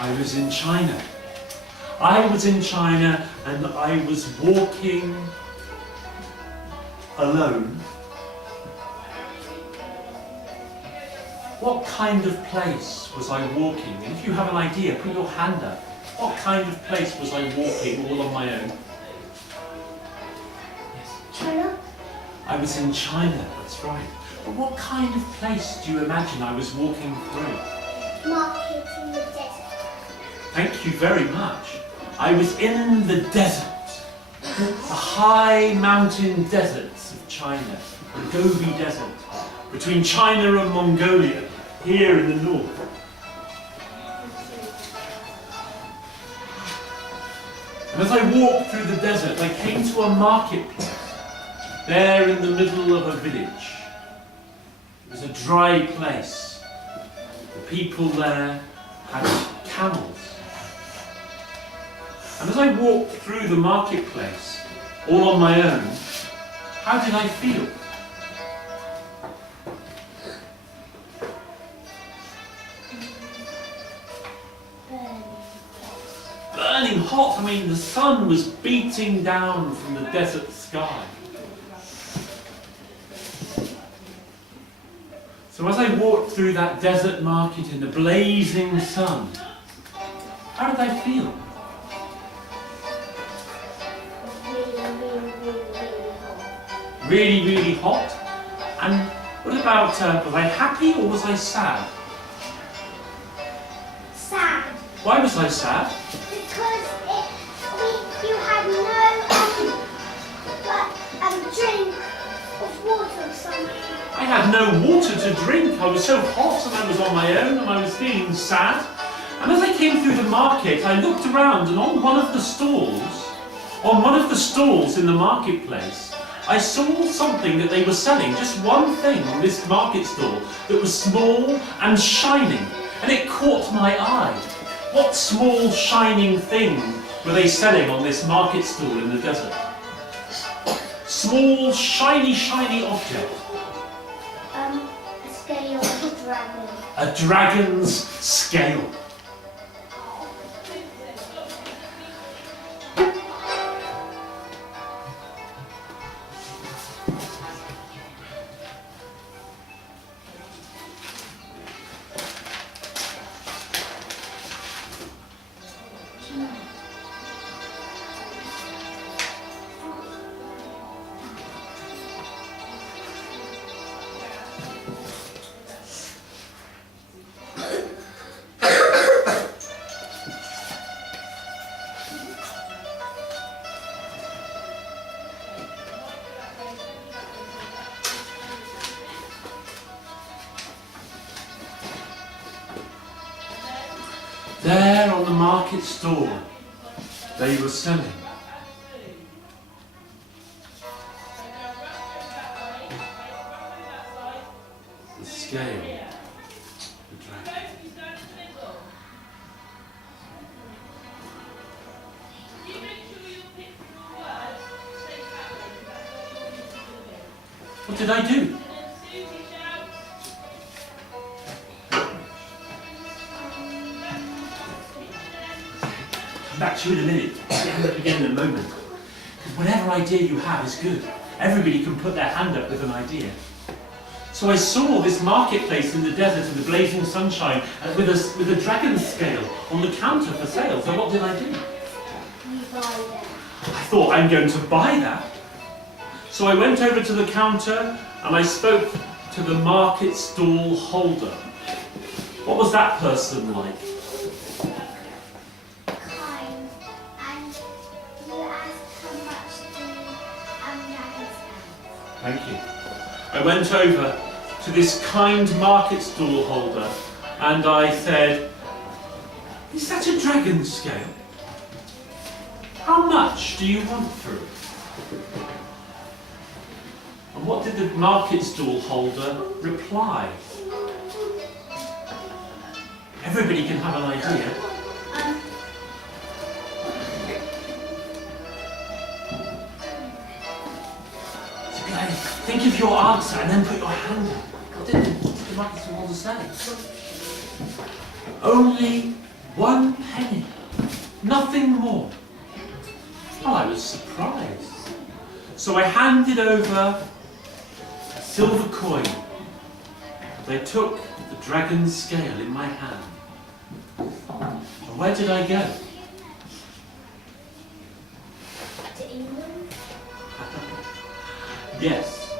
I was in China. I was in China and I was walking alone. What kind of place was I walking? And if you have an idea, put your hand up. What kind of place was I walking all on my own? Yes. China. I was in China, that's right. But what kind of place do you imagine I was walking through? Market in the desert. Thank you very much. I was in the desert, the high mountain deserts of China, the Gobi Desert, between China and Mongolia, here in the north. And as I walked through the desert, I came to a marketplace, there in the middle of a village. It was a dry place. The people there had camels. And as I walked through the marketplace, all on my own, how did I feel? Burning hot. I mean, the sun was beating down from the desert sky. So as I walked through that desert market in the blazing sun, how did I feel? Really, really hot. And what about, was I happy or was I sad? Sad. Why was I sad? Because you had no drink of water or something. I had no water to drink. I was so hot and I was on my own and I was feeling sad. And as I came through the market, I looked around and on one of the stalls in the marketplace, I saw something that they were selling, just one thing on this market stall that was small and shining, and it caught my eye. What small shining thing were they selling on this market stall in the desert? Small, shiny, shiny object. A scale of a dragon. A dragon's scale. There on the market stall, they were selling the scale, the dragon. What did I do? Back to you in a minute. Get your hand up again in a moment. Because whatever idea you have is good. Everybody can put their hand up with an idea. So I saw this marketplace in the desert in the blazing sunshine with a dragon scale on the counter for sale. So what did I do? You buy them. I thought, I'm going to buy that. So I went over to the counter and I spoke to the market stall holder. What was that person like? Thank you. I went over to this kind market stall holder and I said, is that a dragon scale? How much do you want for it? And what did the market stall holder reply? Everybody can have an idea. Think of your answer and then put your hand up. What did the market stall holder say? Only 1 penny. Nothing more. Well, I was surprised. So I handed over a silver coin. They took the dragon's scale in my hand. And where did I go? To England? Yes.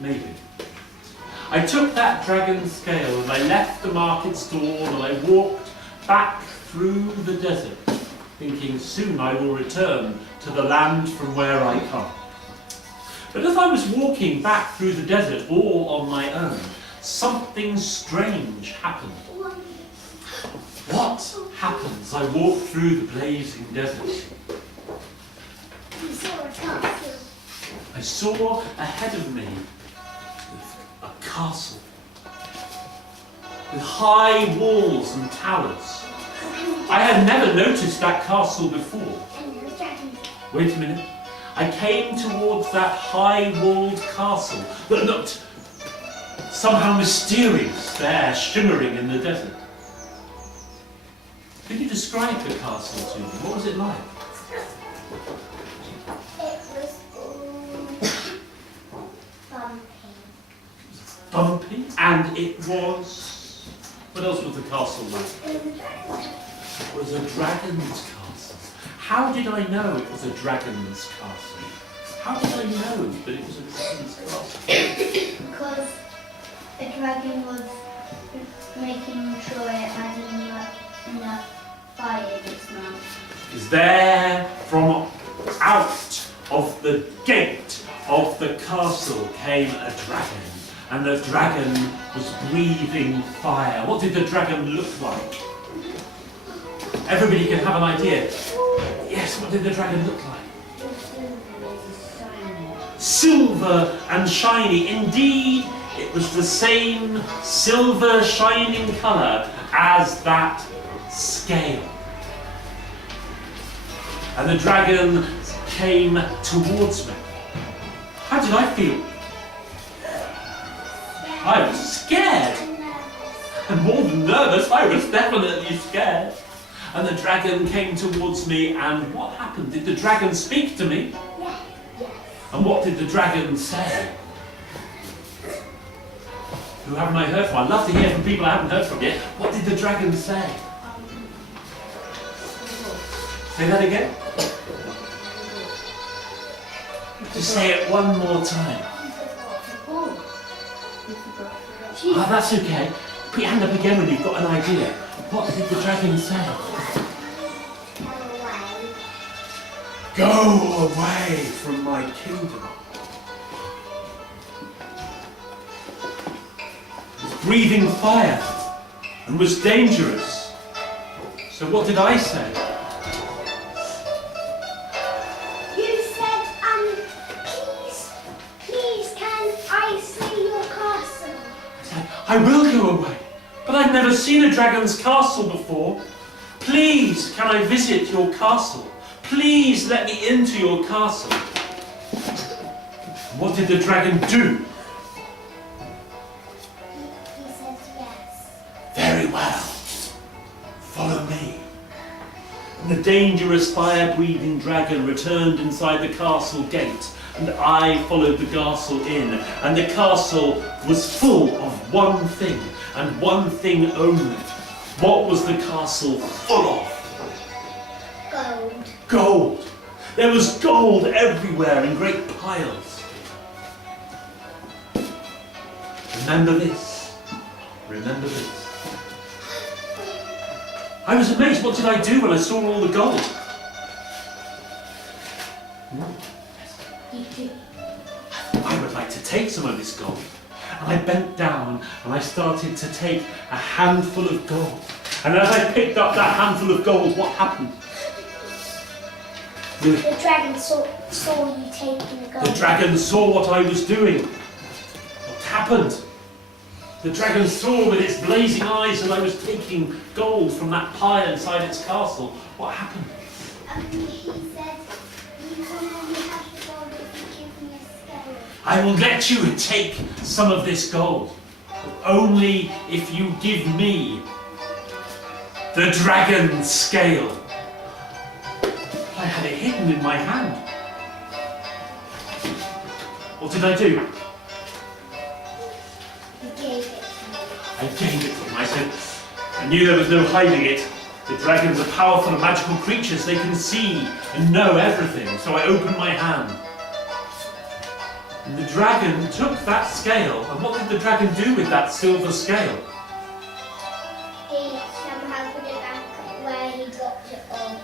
Maybe. I took that dragon scale and I left the market stall and I walked back through the desert, thinking soon I will return to the land from where I come. But as I was walking back through the desert all on my own, something strange happened. What happened as I walked through the blazing desert? You saw a castle. I saw ahead of me a castle with high walls and towers. I had never noticed that castle before. And the dragon. Wait a minute. I came towards that high-walled castle that looked somehow mysterious there, shimmering in the desert. Can you describe the castle to me? What was it like? It was all bumpy. Bumpy, and it was... What else was the castle like? It was a dragon's castle. How did I know it was a dragon's castle? How did I know that it was a dragon's castle? Because the dragon was making sure it had enough fire in its mouth. Is there from out of the gate of the castle came a dragon, and the dragon was breathing fire. What did the dragon look like? Everybody can have an idea. Yes, what did the dragon look like? Silver and shiny. Indeed, it was the same silver shining colour as that scale. And the dragon came towards me. How did I feel? I was scared. And more than nervous, I was definitely scared. And the dragon came towards me, and what happened? Did the dragon speak to me? Yeah. Yes. And what did the dragon say? Who haven't I heard from? I'd love to hear from people I haven't heard from yet. What did the dragon say? Say that again? Just say it one more time. Ah, that's okay. Put your hand up again when you've got an idea. What did the dragon say? Go away from my kingdom. It was breathing fire and was dangerous. So what did I say? You said, please, can I see your castle? I said, I will go away, but I've never seen a dragon's castle before. Please, can I visit your castle? Please let me into your castle. What did the dragon do? He said yes. Very well. Follow me. And the dangerous fire-breathing dragon returned inside the castle gate, and I followed the castle in, and the castle was full of one thing, and one thing only. What was the castle full of? Gold. Gold. There was gold everywhere in great piles. Remember this. Remember this. I was amazed. What did I do when I saw all the gold? I would like to take some of this gold. And I bent down and I started to take a handful of gold. And as I picked up that handful of gold, what happened? The dragon saw you taking the gold. The dragon saw what I was doing. What happened? The dragon saw with its blazing eyes that I was taking gold from that pile inside its castle. What happened? He said, you can only have the gold if you give me a scale. I will let you take some of this gold, but only if you give me the dragon's scale. I had it hidden in my hand. What did I do? You gave it to me. I gave it to him. I said, I knew there was no hiding it. The dragons are powerful and magical creatures. They can see and know everything. So I opened my hand. And the dragon took that scale. And what did the dragon do with that silver scale? He somehow put it back where he dropped it off.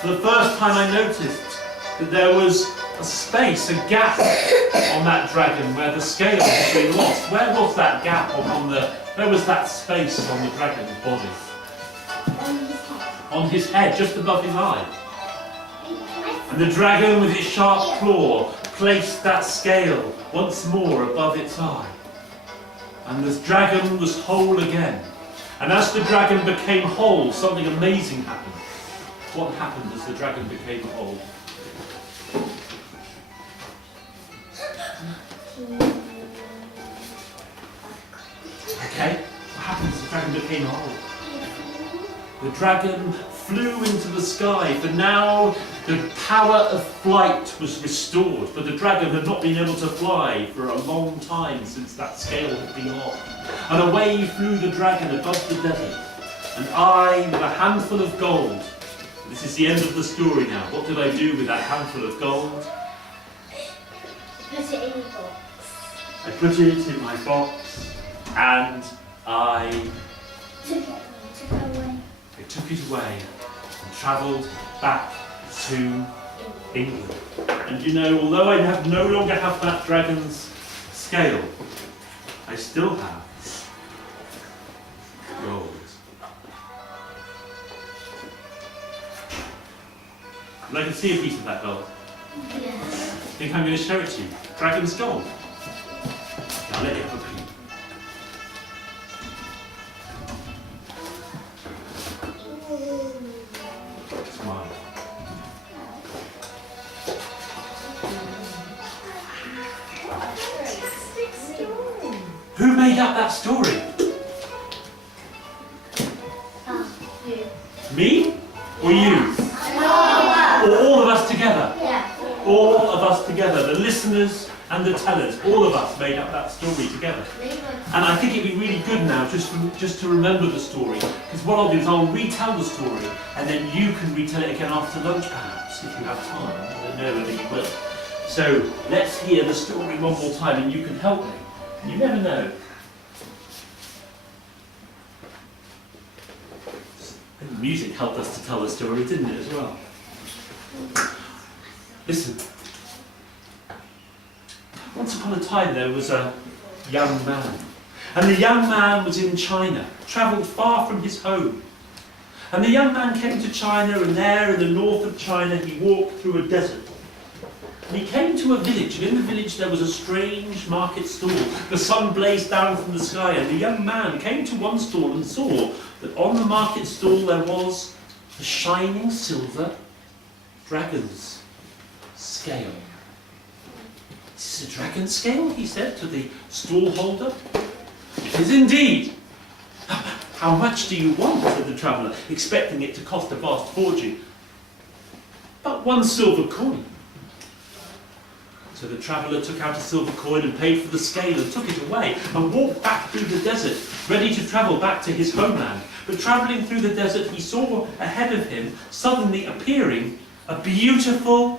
For the first time I noticed that there was a space, a gap on that dragon where the scale had been lost. Where was that gap where was that space on the dragon's body? On his head. On his head, just above his eye. And the dragon with its sharp claw placed that scale once more above its eye. And the dragon was whole again. And as the dragon became whole, something amazing happened. What happened as the dragon became whole? Okay, what happened as the dragon became whole? The dragon flew into the sky, for now the power of flight was restored, for the dragon had not been able to fly for a long time since that scale had been off. And away flew the dragon above the desert, and I, with a handful of gold. This is the end of the story now. What did I do with that handful of gold? Put it in your box. I put it in my box, and I Took it away. took it away and travelled back to England. And you know, although I no longer have that dragon's scale, I still have gold. Would you like to see a piece of that gold? Yes. I think I'm going to show it to you. Dragon's gold. Now let it have a peek. Smile. Who made up that story? You. Me? Or you? Or all of us together? Yeah. All of us together, the listeners and the tellers, all of us made up that story together. And I think it'd be really good now just to remember the story, because what I'll do is I'll retell the story, and then you can retell it again after lunch perhaps, if you have time. I don't know whether you will. So let's hear the story one more time, and you can help me. You never know. And the music helped us to tell the story, didn't it, as well? Listen. Once upon a time there was a young man. And the young man was in China, travelled far from his home. And the young man came to China, and there in the north of China he walked through a desert. And he came to a village, and in the village there was a strange market stall. The sun blazed down from the sky, and the young man came to one stall and saw that on the market stall there was a shining silver dragon's scale. "Is this a dragon scale?" he said to the stall holder. "It is indeed." "How much do you want?" said the traveller, expecting it to cost a vast fortune. "But 1 silver coin." So the traveller took out a silver coin and paid for the scale and took it away and walked back through the desert, ready to travel back to his homeland. But travelling through the desert, he saw ahead of him, suddenly appearing, a beautiful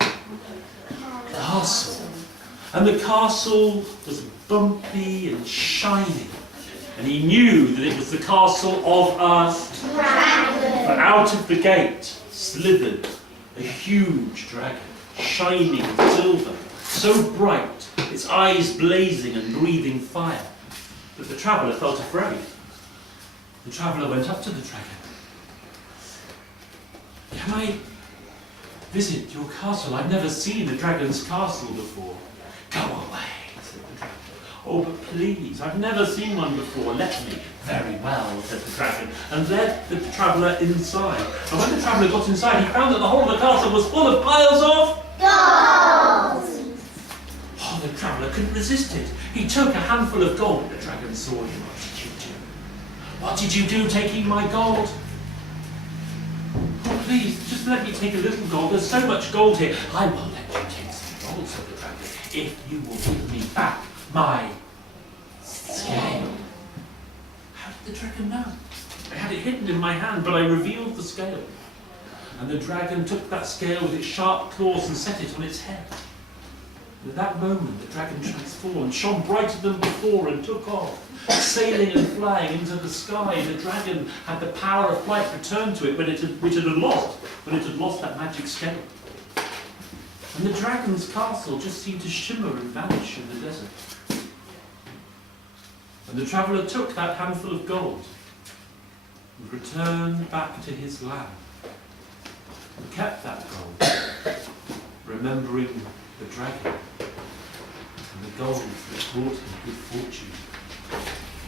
castle. And the castle was bumpy and shining. And he knew that it was the castle of a dragon. For out of the gate slithered a huge dragon, shining silver, so bright, its eyes blazing and breathing fire, that the traveller felt afraid. The traveller went up to the dragon. "Can I visit your castle? I've never seen a dragon's castle before." "Go away," said the dragon. "Oh, but please, I've never seen one before. Let me." "Very well," said the dragon, and led the traveller inside. And when the traveller got inside, he found that the whole of the castle was full of piles of gold. Oh, the traveller couldn't resist it. He took a handful of gold. The dragon saw him. "What did you do?" "What did you do taking my gold?" "Oh, please, just let me take a little gold. There's so much gold here." "I will let you take some gold," said the dragon, "if you will give me back my scale." How did the dragon know? I had it hidden in my hand, but I revealed the scale. And the dragon took that scale with its sharp claws and set it on its head. And at that moment, the dragon transformed, shone brighter than before, and took off, sailing and flying into the sky. The dragon had the power of flight returned to it which it had lost that magic scale. And the dragon's castle just seemed to shimmer and vanish in the desert. And the traveller took that handful of gold and returned back to his land and kept that gold, remembering the dragon and the gold that brought him good fortune.